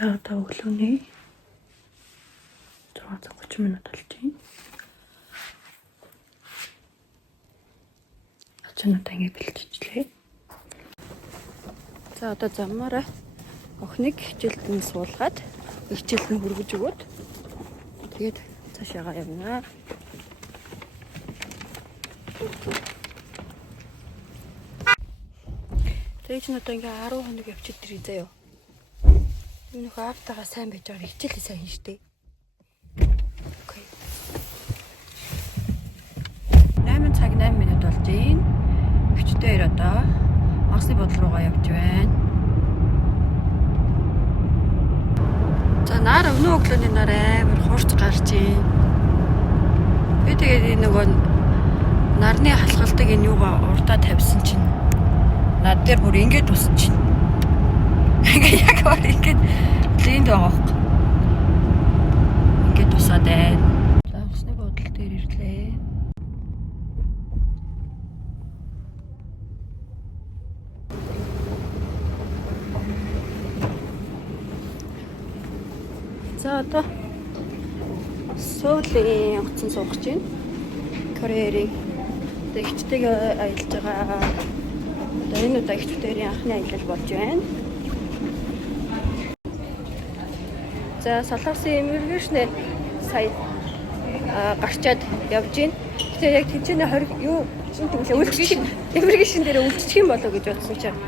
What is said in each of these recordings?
За одоо өглөөний 6:30 минут болж байна. Ачаануудаа ингэ бэлтжлээ. За одоо замаараа охиныг хичээлд нь суулгаад хичээлд нь хүргэж өгөөд тэгээд цаашаа явна. Тэгээд ч одоо ингээ 10 хоног явчих дэрээ заяа. Энэ нөх автагаа сайн байж байгаа хичээлээ сайн хийн штэ. Окей. 8 цаг 8 минут болж байна. Өчтөр одоо Ослын бодол руугаа явж байна. За нар өнөө өглөөний нар амар хуурч гарч байна. Би тэгээд энэ нөгөө нарны халхалдаг энэ юугаа урдаа тавьсан чинь над дээр бүр ингэж тусч чинь. Ингээ яг өөр ингэж линд байгаа хөөе. Ингээ тусаад байна. За Ослын бодол дээр ирлээ. За одоо Сөүлийн утсан суугч байна. Кореерийн тэгчтэйг аялж байгаа. Одоо энэ удаа ихтүүдийн анхны аялал болж байна. За Солонгосын иммиграшны сая гарчаад явж байна. Тэгэхээр яг тэнцэнэ 20 юу иммиграшн дээр үлдчих юм болоо гэж бодсон чинь.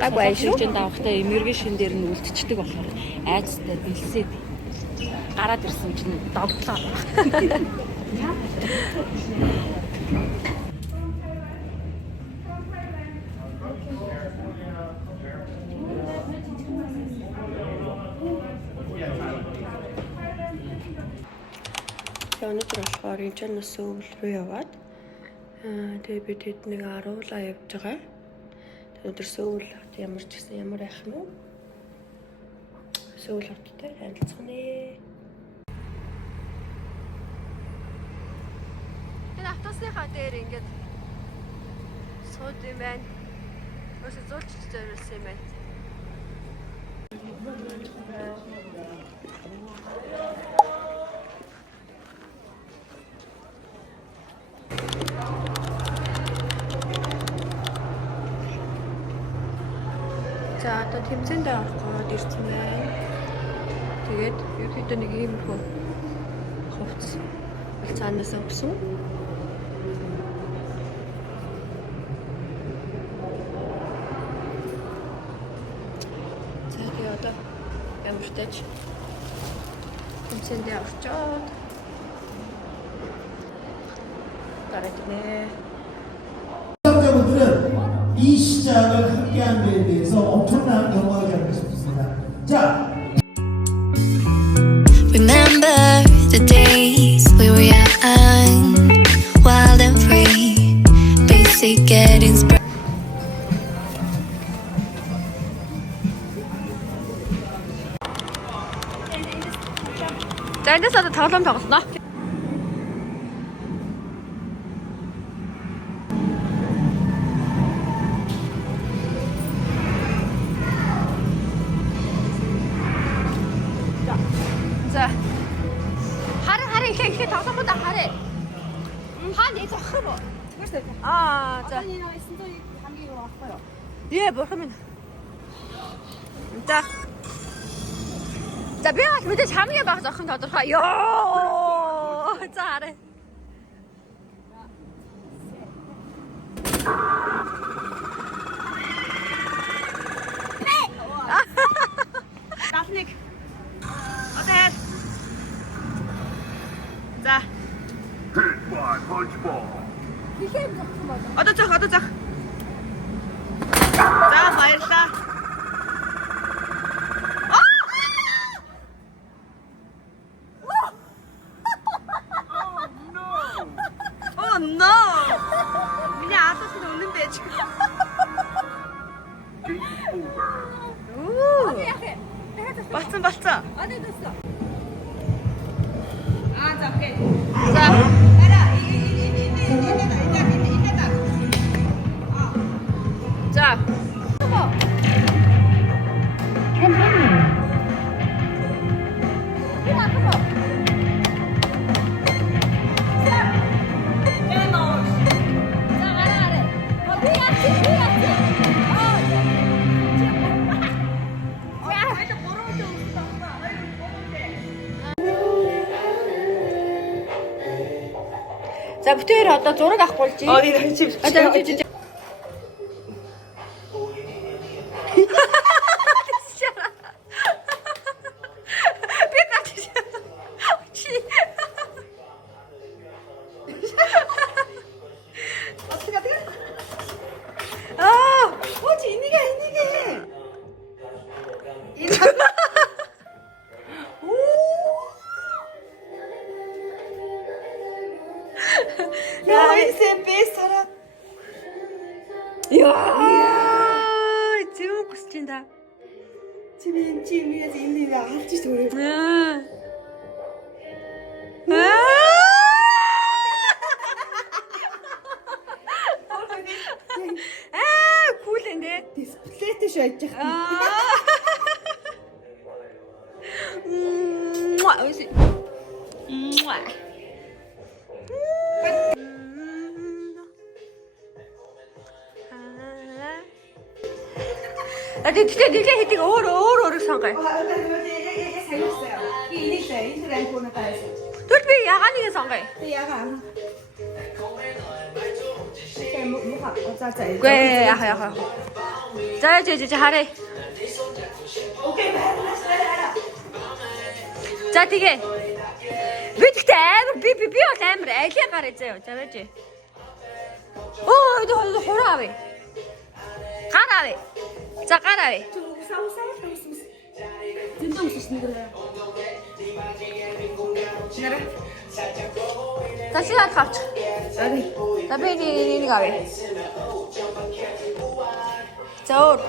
Гаг байшин давхтаа иммиграшн дээр нь үлдчихдэг болохоор айцтай бэлсээд гараад ирсэн чинь давтлаа. Өнөөдөр болохоор энэ ч нас өвөл рүү яваад тэгээ би тэднийг аруулаа явж байгаа. Өнөөдөр Сөүл хот ямар ч гэсэн ямар айх нь Сөүл хоттой харилцах нэ. Энэ автосныхаа дээр ингээд сууд юм байна. Өсө зулчж зориулсан юм байна. За одоо тэмцээндээ ороход ирсэн байна. Тэгээд ерөөдөө нэг юм хөө хувцас цаанаас өгсөн. За тэгээд одоо ямар ч тач тэмцээндээ орчоод гарагнэ. 이 시작을 함께한 데에 대해서 엄청난 영광을 갖고 싶습니다. 자, Remember the days we were young, wild and free, basic getting spread. 자, 이제서 тоглоом тоглосноо. За. Харин ихе тоглоомудаа харъя. Хаана зохих вэ? Аа, за. энэ 900 хамгийн юу аахгүй юу? Ээ, бурхан минь. За. За би бол мэдээж хамгийн бага зохих нь тодорхой. Йоо! За харъя. Дафник. Отер. За. Hit by punch ball. Одоо зах. За баярлаа. Oh no. Миний атас нь үнэн байж. Game over. Оо. Болцсон. Анаа дэсэ. За окей. За. За. За бүтээр одоо зураг авах болж. Oh, die heeft chips. Ja, is het best, Sarah. Яа! Зэвэн гүсч ин да. Чимээс энэ авч шүү. Кул энэ. Дисплейтэй шойж байгаа. Ой. тэгтээ нэлээ хэдийг өөр сонгоё. Я 살렸어요. 이니까 인터넷 보는 거에서. Тэгвэл би ягааныг сонгоё. 야가. Үгүй яах. За харъя. Окей, байна. За тэгээ. Би тэгтээ амар би бол амар алиа гараа заяа. За байж. Оо энэ хураа авъя. Гар авъя. За гар авъя. 진짜 무슨 그래. За чи хаад хавч. За би нэг авъя. За өөр.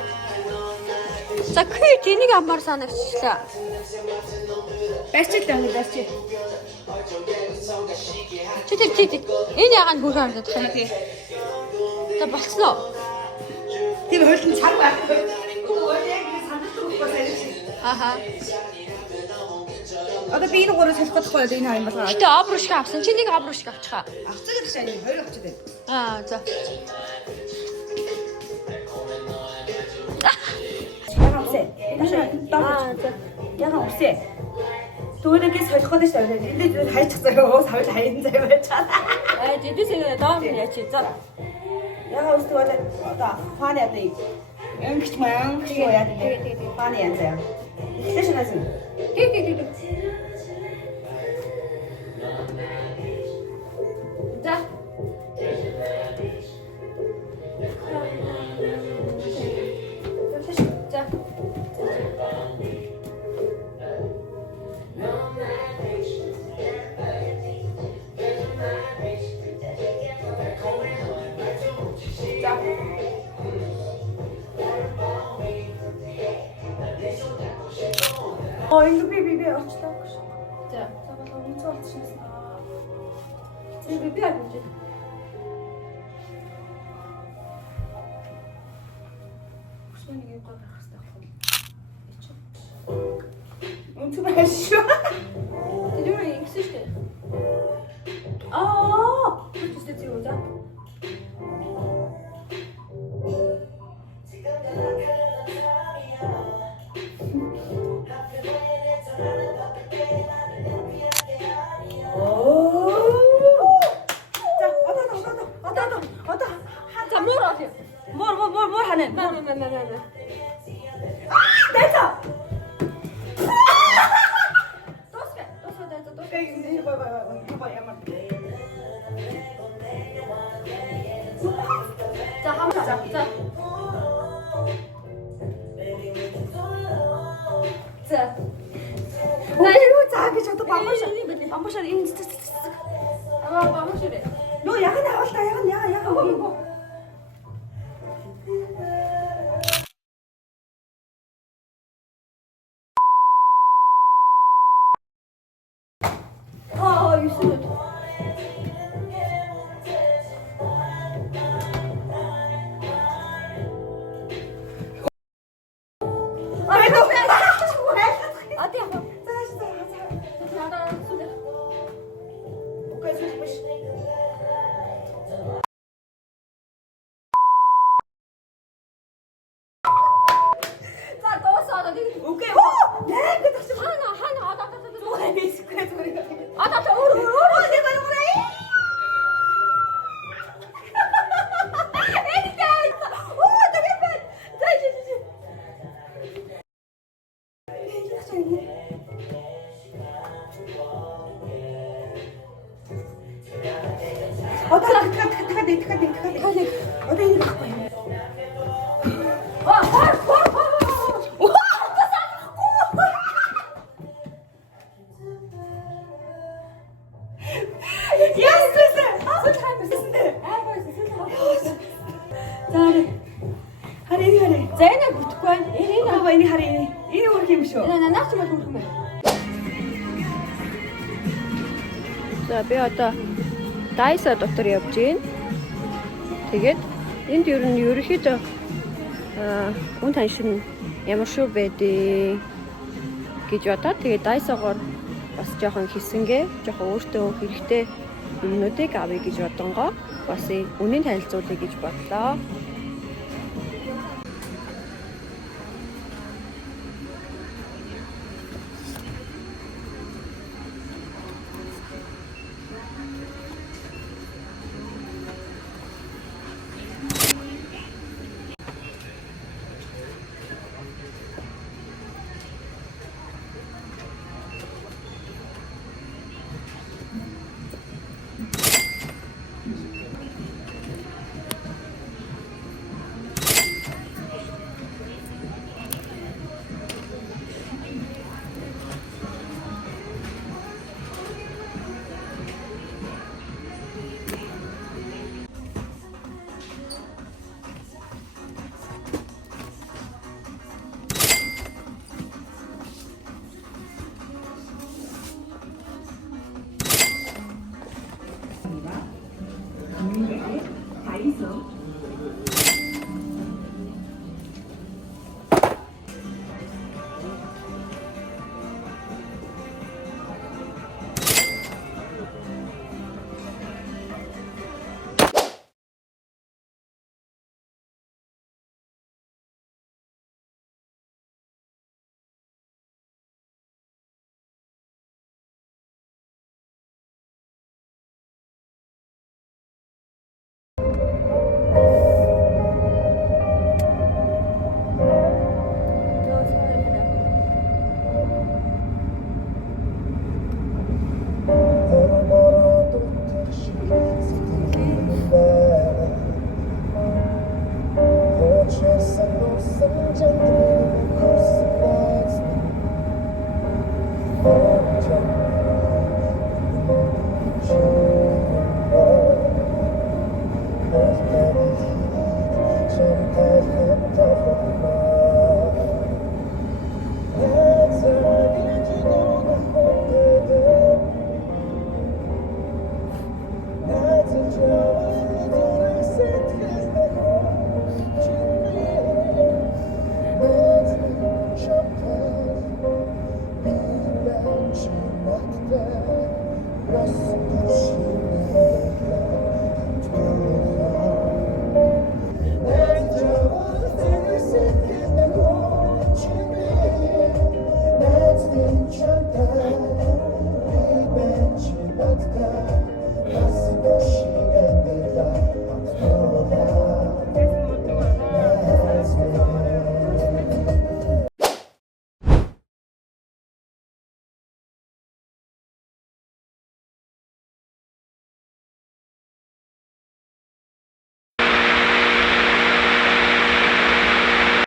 За квит энийг амаар санагчлаа. Барчил даа барчил. Чи энэ ягаан бүр харагдах юм. За болсноо. Тэр хөлн цаг байх. Өөдөө яг санагдсан үгүй сайн. Аха. Одоо би энэ гурав салах гэдэггүй одоо энэ хоёр болгоо. Гэтэ обрушка авсан. Чи нэг обрушка авчихаа. Авцаг гэж шаний хоёр авчид байна. За. Яга усэ. Яга усэ. Түүнээс солих гэдэг шүү дээ. Энд хайчих заяа. Савл хаян заяа байж байгаа. Дэдисээ доор яач. За. Яга усэ одоо хааны одоо өнгөч маяг яа гэдэг. Хааны яа заяа. Эхлэж шанаас. Тэг. За. За. 이거 비비비 어쩌다. За. 너무 좋았어. Чи би авч. Шүнийг юм гарах хэрэгтэй. Үнэхээр шүү. Тэр юу ингэсэн шүү дээ. Тэстэй юу за? За муур авъя. 뭘 하네? На. 됐어. Тосгэ. 이거 봐, 야만. За хамаа. За. За. 이거 자기 저도 바보셔 인스타. Бамширэ. 너 야간 나왔다, 야간. 유수는. 어디야? 나가. 오케이, Одоо энэ байхгүй юм. За энэ бүтэхгүй байна. Энэ Энэ өөр юм шүү. наач юм болох юм байна. За би одоо Дайса дотор явж байна. Тэгээд энд ер нь ерөөхдөө хүн таньшин ямар шүү байдیں۔ гэж бодоод тэгээд Дайсагоор бас жоохон хэсэнгээ, жоохон өөртөө хэрэгтэй юмнуудыг авъя гэж бодонгоо бас үнийн танилцуулъя гэж бодлоо. 다이소